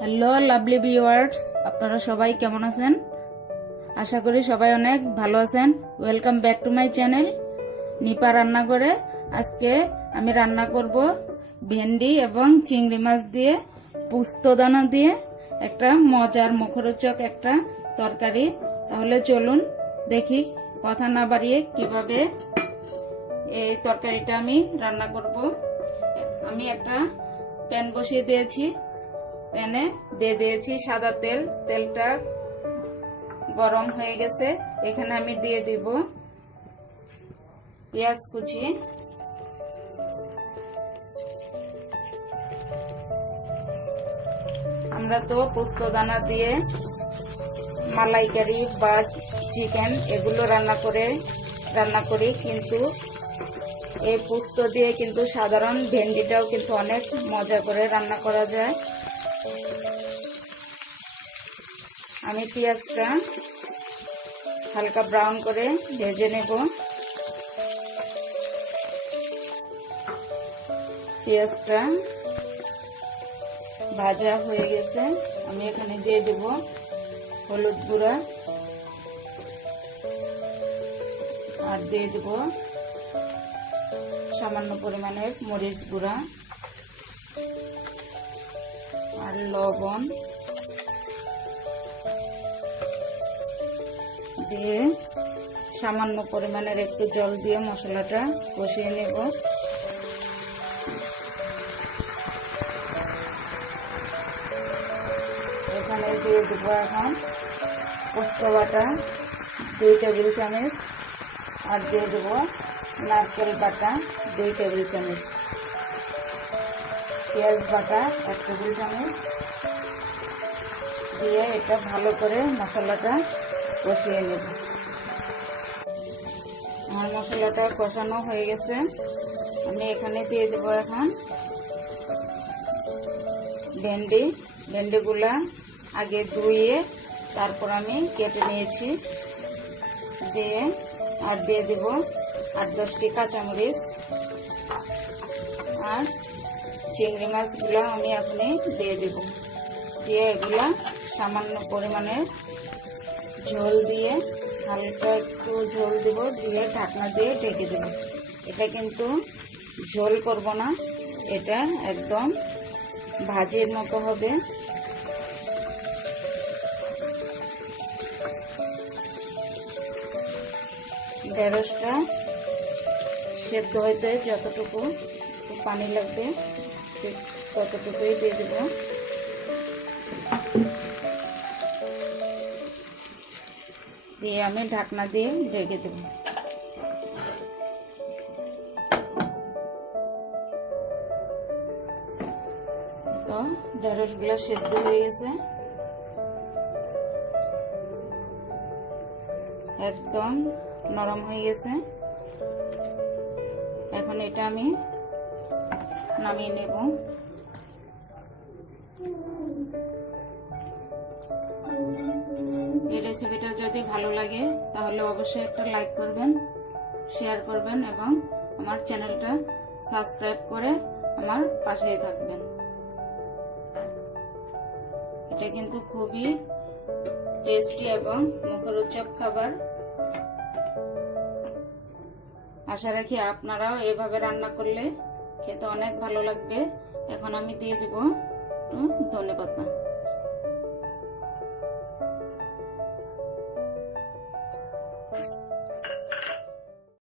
Hello lovely viewers আপনারা সবাই কেমন আছেন? আশা করি সবাই অনেক ভালো আছেন। Welcome back to my channel Nipa রান্না করে আজকে আমি রান্না করব ভেন্ডি এবং চিংড়ি মাছ দিয়ে পুস্তদানা দিয়ে, একটা মজার মুখরোচক একটা তরকারি। তাহলে চলুন দেখি, কথা না বাড়িয়ে কীভাবে এই তরকারিটা আমি রান্না করব। আমি একটা প্যান বসিয়ে দিয়েছি। প্যানে দিয়ে দিয়েছি সাদা তেল। তেলটা গরম হয়ে গেছে। এখানে আমি দিয়ে দিব পেঁয়াজ কুচি। আমরা তো পোস্ত দানা দিয়ে মালাইকারি বা চিকেন এগুলো রান্না করে, রান্না করি, কিন্তু এই পোস্ত দিয়ে কিন্তু সাধারণ ভেন্ডিটাও কিন্তু অনেক মজা করে রান্না করা যায়। আমি পেঁয়াজটা হালকা ব্রাউন করে ভেজে নেব। পেঁয়াজটা ভাজা হয়ে গেছে। আমি এখানে দিয়ে দেব হলুদ গুঁড়া। আর দিয়ে দেব সামান্য পরিমাণের মরিচ গুঁড়া। আর লবণ। দিয়ে সামান্য পরিমাণের একটু জল দিয়ে মশলাটা কষিয়ে নেব। এখানে দিয়ে দেবো এখন পোস্ত বাটা দুই টেবিল চামচ, আর দিয়ে দেবো নারকেল বাটা, দুই টেবিল চামচ। পেঁয়াজ বাটা, এক টেবিল চামচ। দিয়ে এটা ভালো করে মশলাটা কষিয়ে নেব। আমার মশলাটা কষানো হয়ে গেছে। আমি এখানে দিয়ে দেবো এখন ভেন্ডি। ভেন্ডিগুলা আগে ধুয়ে তারপর আমি কেটে নিয়েছি। দিয়ে আর দিয়ে দেব আট দশটি কাঁচামরিচ। আর চিংড়ি মাছগুলো আমি এখনই দিয়ে দেব। দিয়ে এগুলা সামান্য পরিমাণের ঝোল দিয়ে হালকা একটু ঝোল দেব, দিয়ে ঢাকনা দিয়ে ঢেকে দেব। এটা কিন্তু ঝোল করব না, এটা একদম ভাজির মতো হবে। ঢেঁড়সটা সেদ্ধ হইতে যতটুকু পানি লাগবে, ঠিক ততটুকুই দিয়ে দেবো। দিয়ে আমি ঢাকনা দিয়ে ঢেকে দেব। তো ঢেঁড়সগুলো সেদ্ধ হয়ে গেছে। একদম নরম হয়ে গেছে। এখন এটা আমি নামিয়ে নেব। এই রেসিপিটা যদি ভালো লাগে, তাহলে অবশ্যই একটা লাইক করবেন শেয়ার করবেন এবং আমার চ্যানেলটা সাবস্ক্রাইব করে আমার পাশেই থাকবেন। এটা কিন্তু খুবই টেস্টি এবং মুখরোচক খাবার। আশা রাখি আপনারাও এভাবে রান্না করলে খেতে অনেক ভালো লাগবে। এখন আমি দিয়ে দিব ধনে পাতা